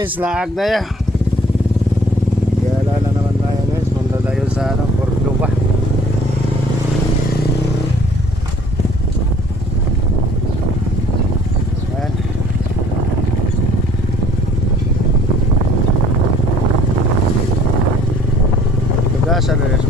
guys, laag na yan. Gala na naman tayo guys. Punta tayo sa Cordoba. Ayan. Tugasan na guys.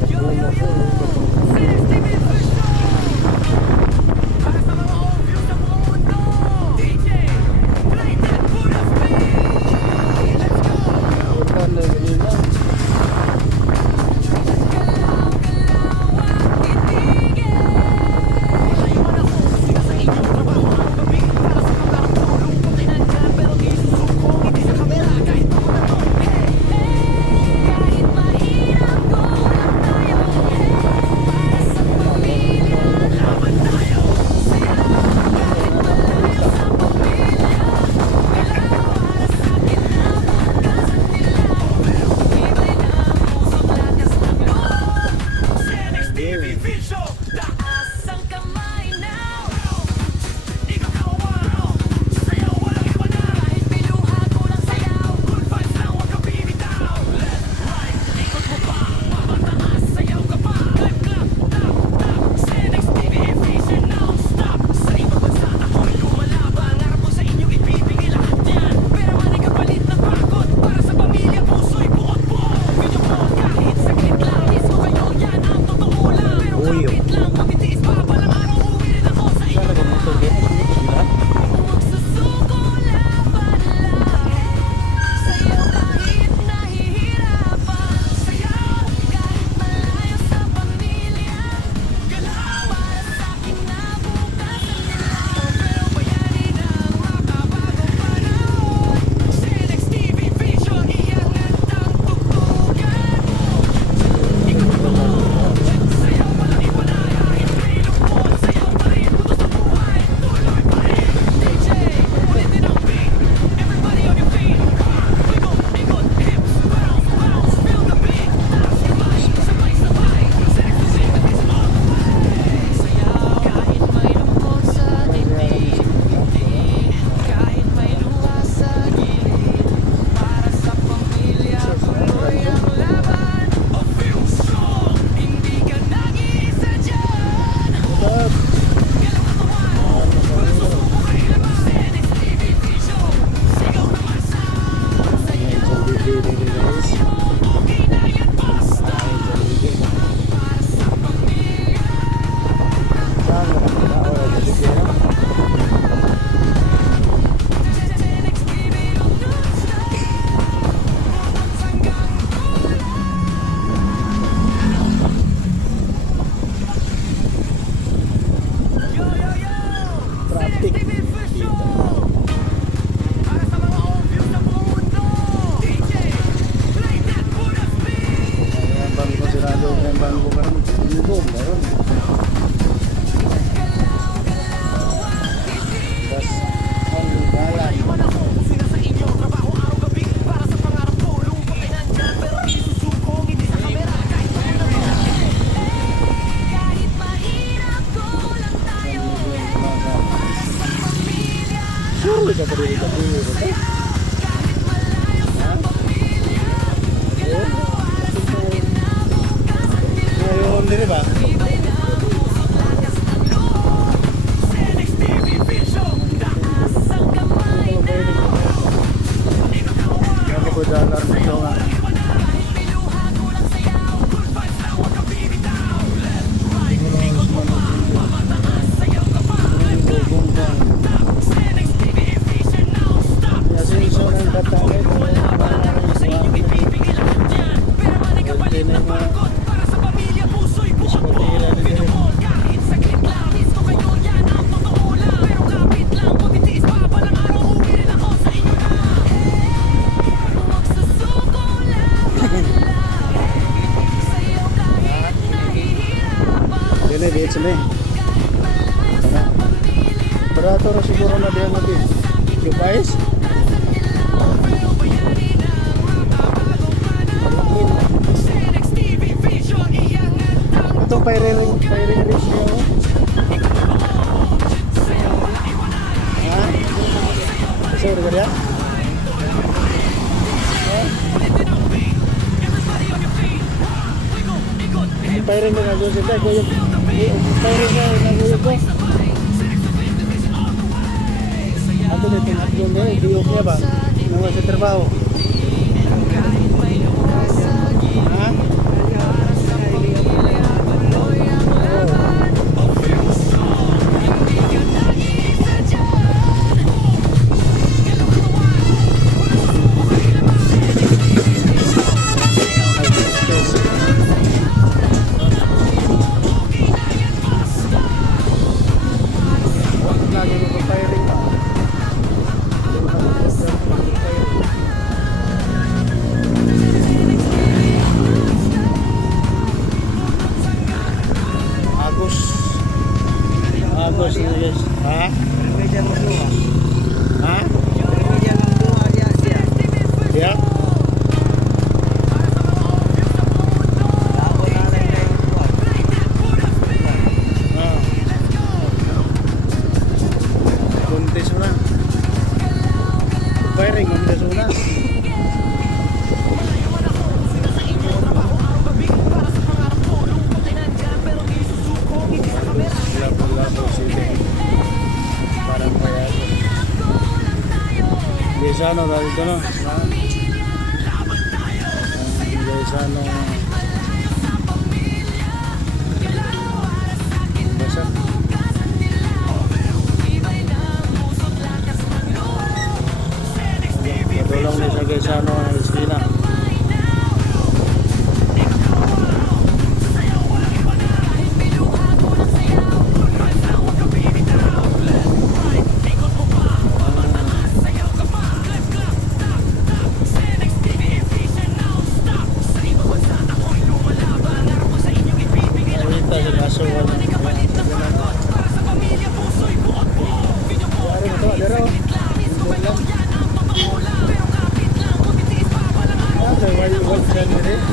Sila barato na siguro na diyan natin yung guys itong firing ratio ha? Sorry ka diyan? Firing mo nga doon sila. Firing ka, naguyog ko. Ato na tinatulong nila, diok niya ba? Nang sa trabaho. Ha? Lagi mo pa firing ka. Agos na yes. Ha? Ha? Ya? Buntis mo na. Firing mo na suna. Desano dito no. Desano. Basa. Tulong ni sa Desano ang esquina. Wonderman Photos Club.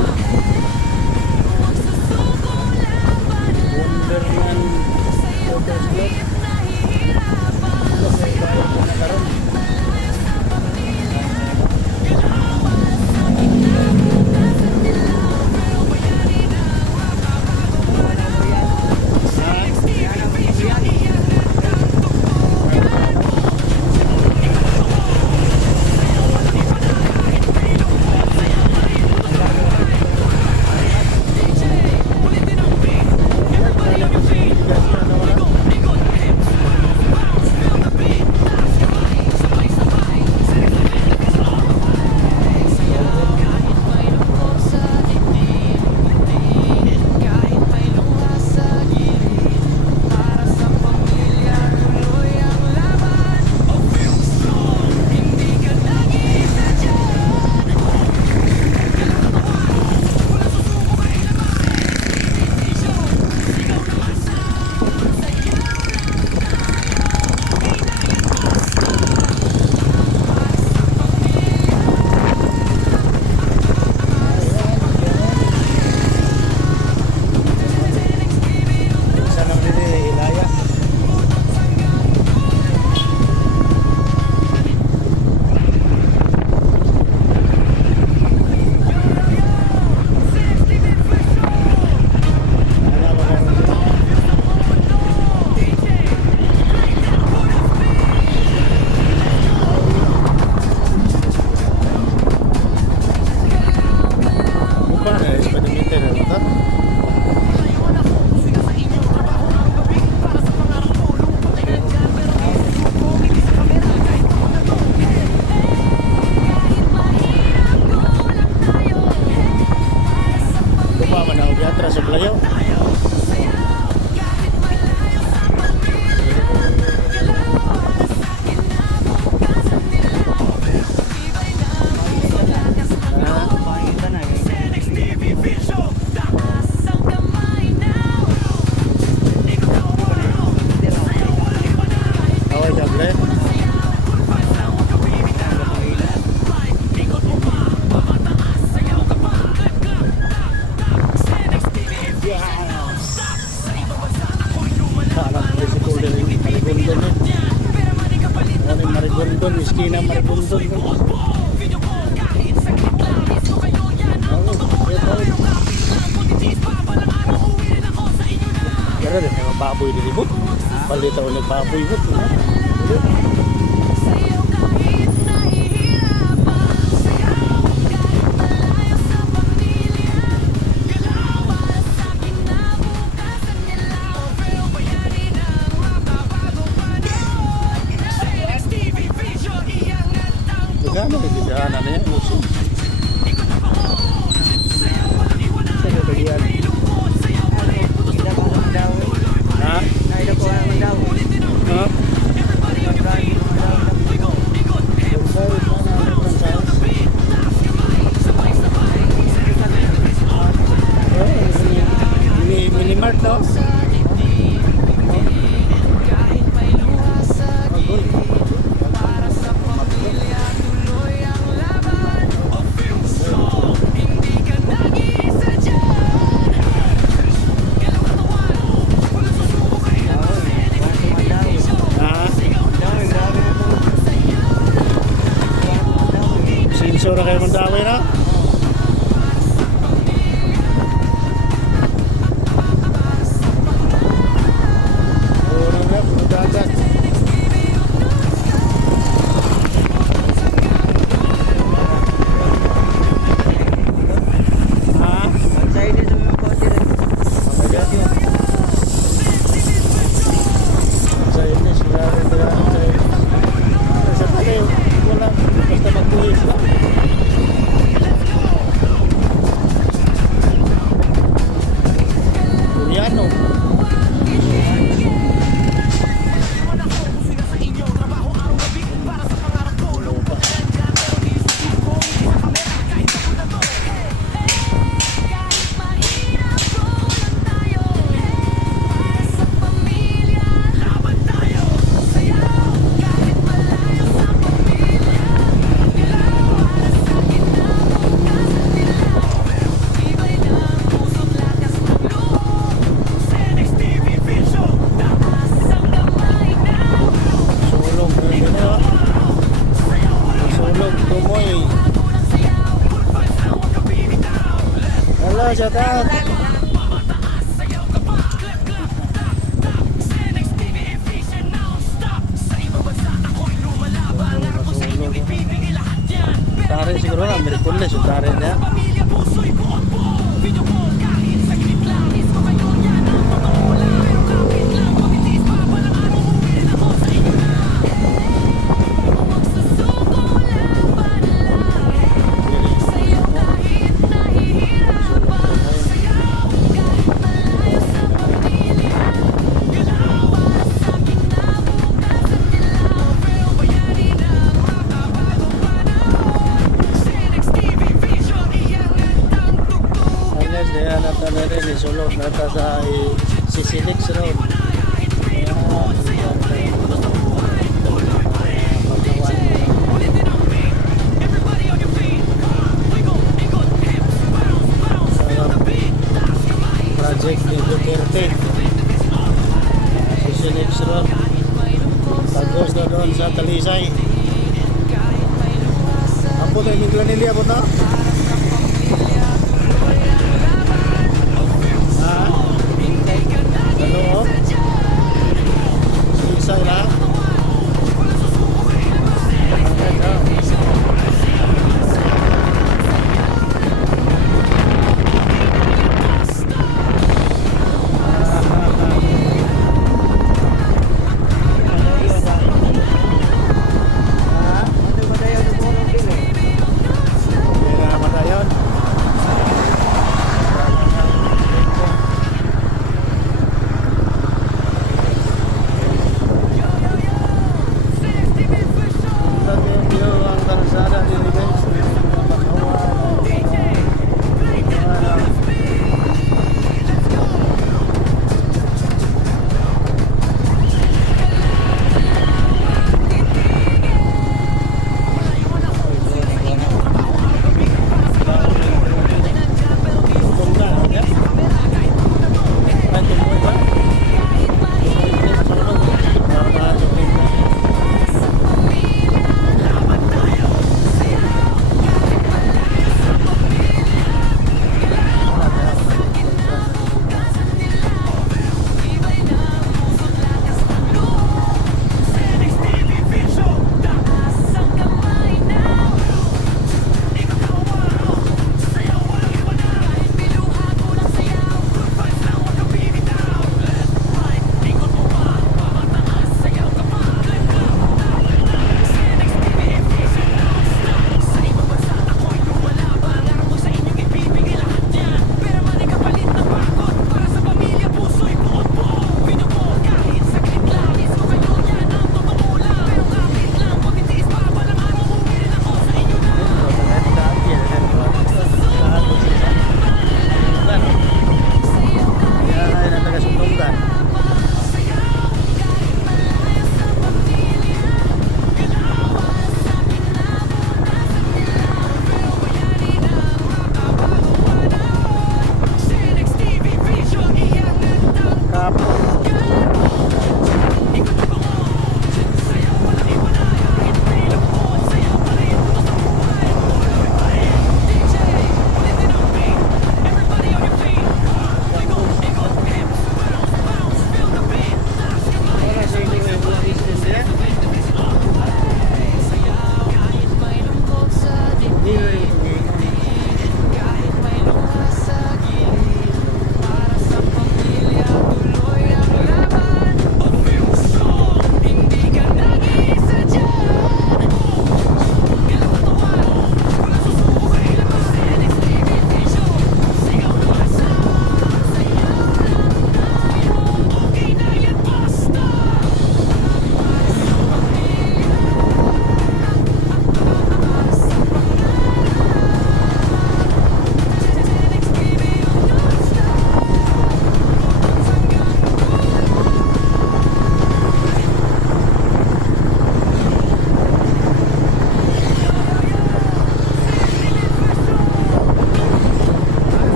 Yeah. baboy diri mo. Palitaw ni baboy mo. Gano kay diana na yan muso. Ha? Ha? Minimart no? Sura kayo Mandawi na? Orang na, dagat. Ha? Ang sa'yo din sa mga konti rin. Ang sa'yo din, sila rin nila. Sa pala, wala. Basta magbuhis lang. Ano? Hello, shout out. Tari siguro na, Merkulis yung tari niya. Sulod na ta sa Sisilix Road. Project ni Duterte. Sisilix Road. Pagos na doon sa Talisay. Apo tayo mingkla nili abot na?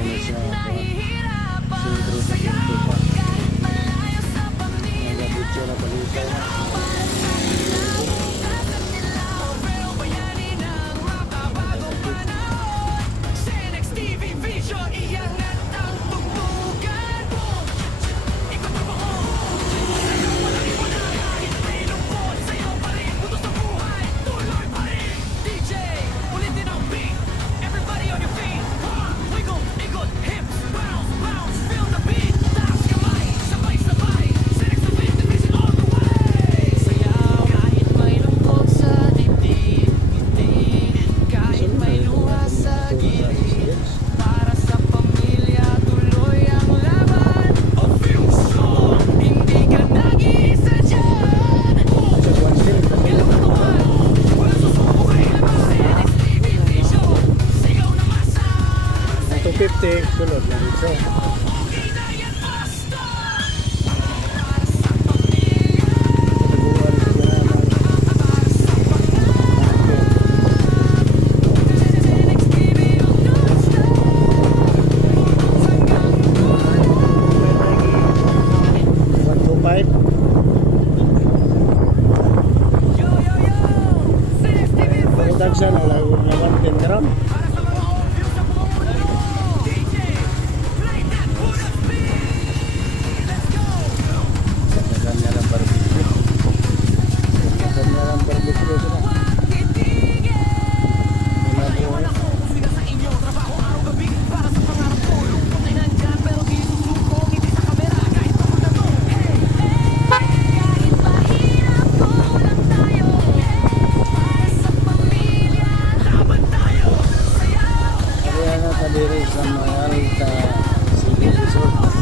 na siya. Sentro sa Quinto pa. Nagabot siya na balita. Sulod na dito. Dagsan ang lawan pinram. Diri sa Mayalta City Resort.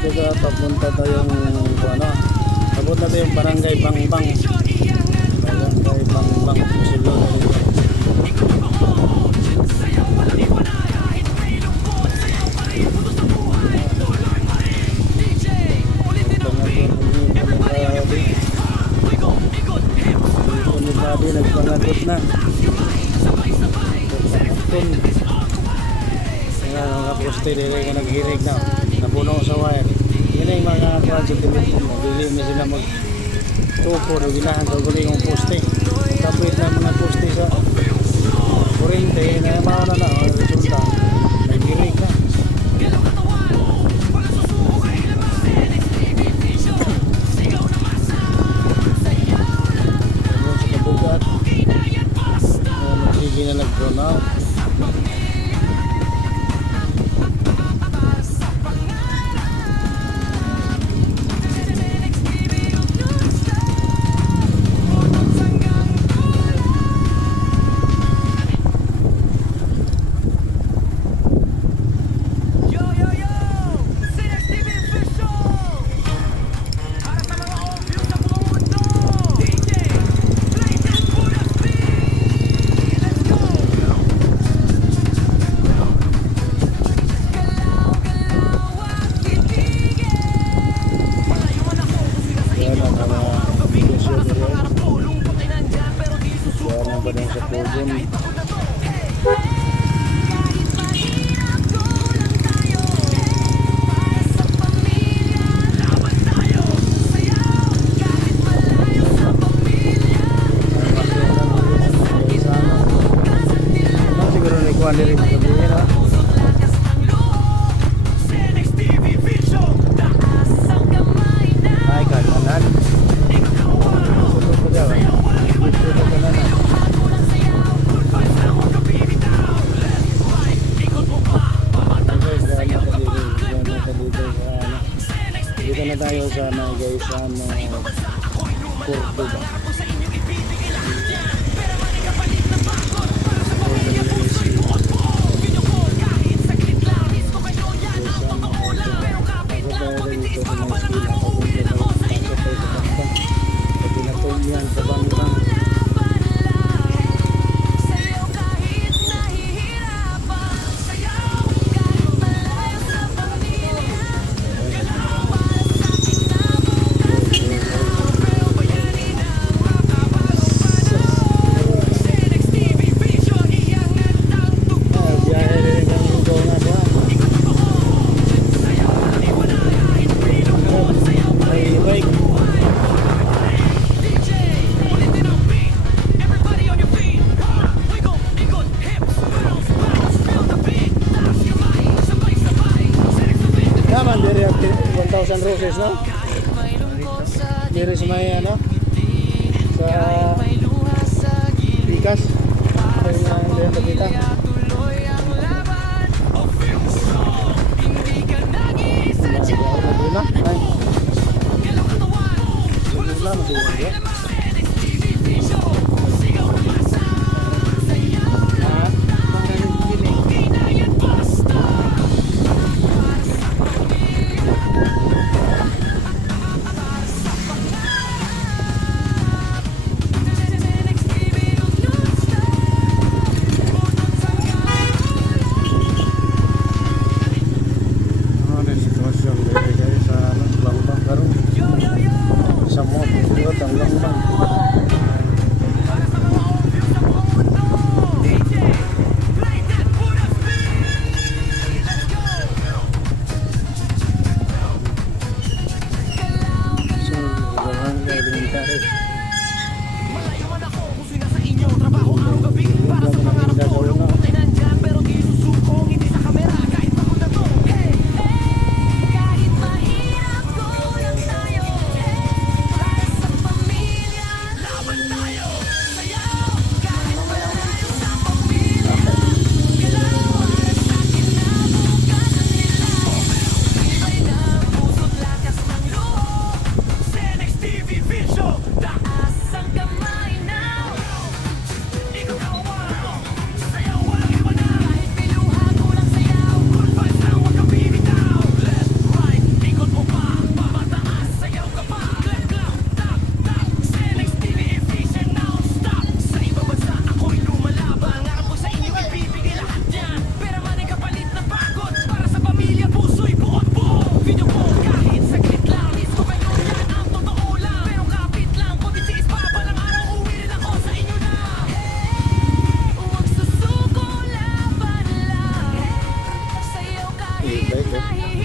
Dito papunta tayong ano, abot na tayong Barangay Bangbang. Barangay Bangbang Silo na rin. Nagpangagot na. Mga poste dito ka naghirig na. Napuno sa wire. Yan ay mga project mo. Dili mo sila mag-tupo. Ginahan sa guling yung poste. Kapit na mga poste sa kurente. Na mauna na. Resulta. Naghirig na. Sige na nag-brown out. Cordoba. Naman diri at 1,000 roses, no? Diri sa may ano? Sa Pikas. Ay na hindi ang kita. Na. Ay. Wala mo diyan.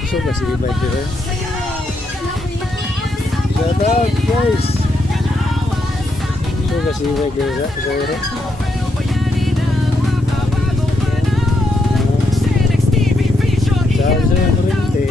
So kasi iba ito rin. Shout out guys. So kasi iba ito rin. Dahil sa yung kurente.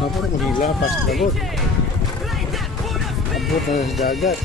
Kapag maghilapas labot. Abot na sa dagat.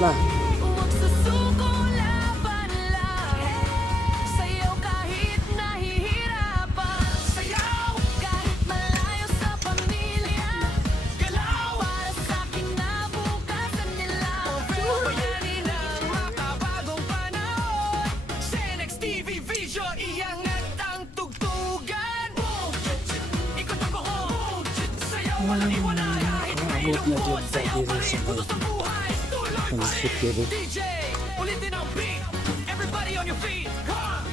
na. Huwag susuko, laban lang. Sayaw kahit nahihirapan. Sayaw kahit malayo sa pamilya. Galaw para sa kinabukasan nila. Bayanin ang makabagong panahon. Senex TV Vision, iangat ang tugtugan. Boom! Ikot ang buhok. Sayaw walang iwalay. Kahit may Abot na lungkot, dyan sa sayaw pa diri rin sa tutos ng buhay. Tuloy Ang security. DJ, ulitin ang beat. Everybody on your feet.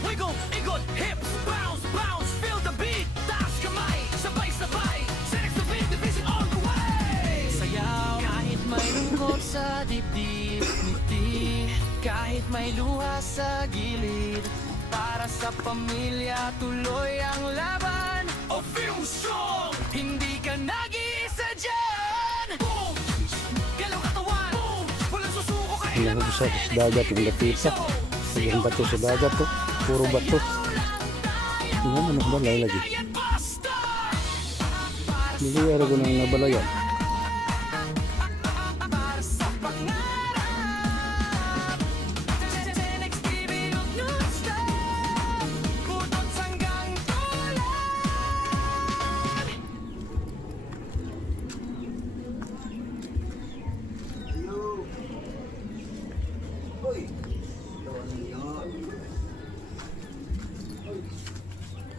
Wiggle, ikot, hips, bounce, bounce. Feel the beat. Taas kamay, sabay-sabay. Senex TV Division on the way. Sayaw, kahit may lungkot sa dibdib. Ngiti, kahit may luha sa gilid. Para sa pamilya, tuloy ang laban. O feel strong, hindi ka nag-iisa dyan. Boom! Galaw katawan. Boom! Walang susuko Ang kailanman. sa dagat yung lapita. Yung bato sa dagat to. Puro bato. Tingnan mo nagbalay lagi. Yan basta! Hindi ko ko nang nabalayan. Para sa pangarap. Senex TV yung non-stop. Butot hanggang tulan.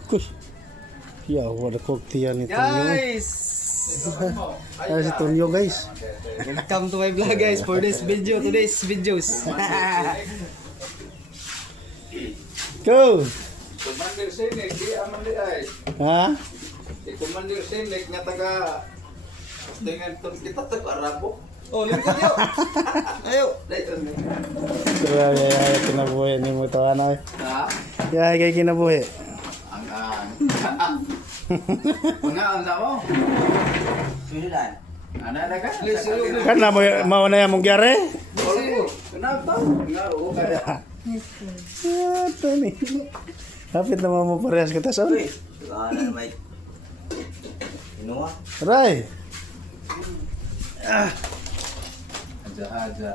Kuy. Ya, wala ko tiyan ni Tonyo. Guys! Ay, si Tonyo guys. Welcome to my vlog guys for this video, today's videos. Go! Commander Senek, di aman di ay. Ha? Si Commander Senek nga taga dengan kita to Arabo. Oh, lingkod yo. Ayo. Dito ni. Kaya kinabuhi ni mo ito ano. Ha? Kaya kay kinabuhi. Ang. Mga ang mo. Sulilan. Ana na ka? Kan na mo na yung mong gyare? Kenapa? Nga o kaya. Ito ni. Hapit naman mo parehas kita son. Ano na may? Inuwa. Aray! Aja aja.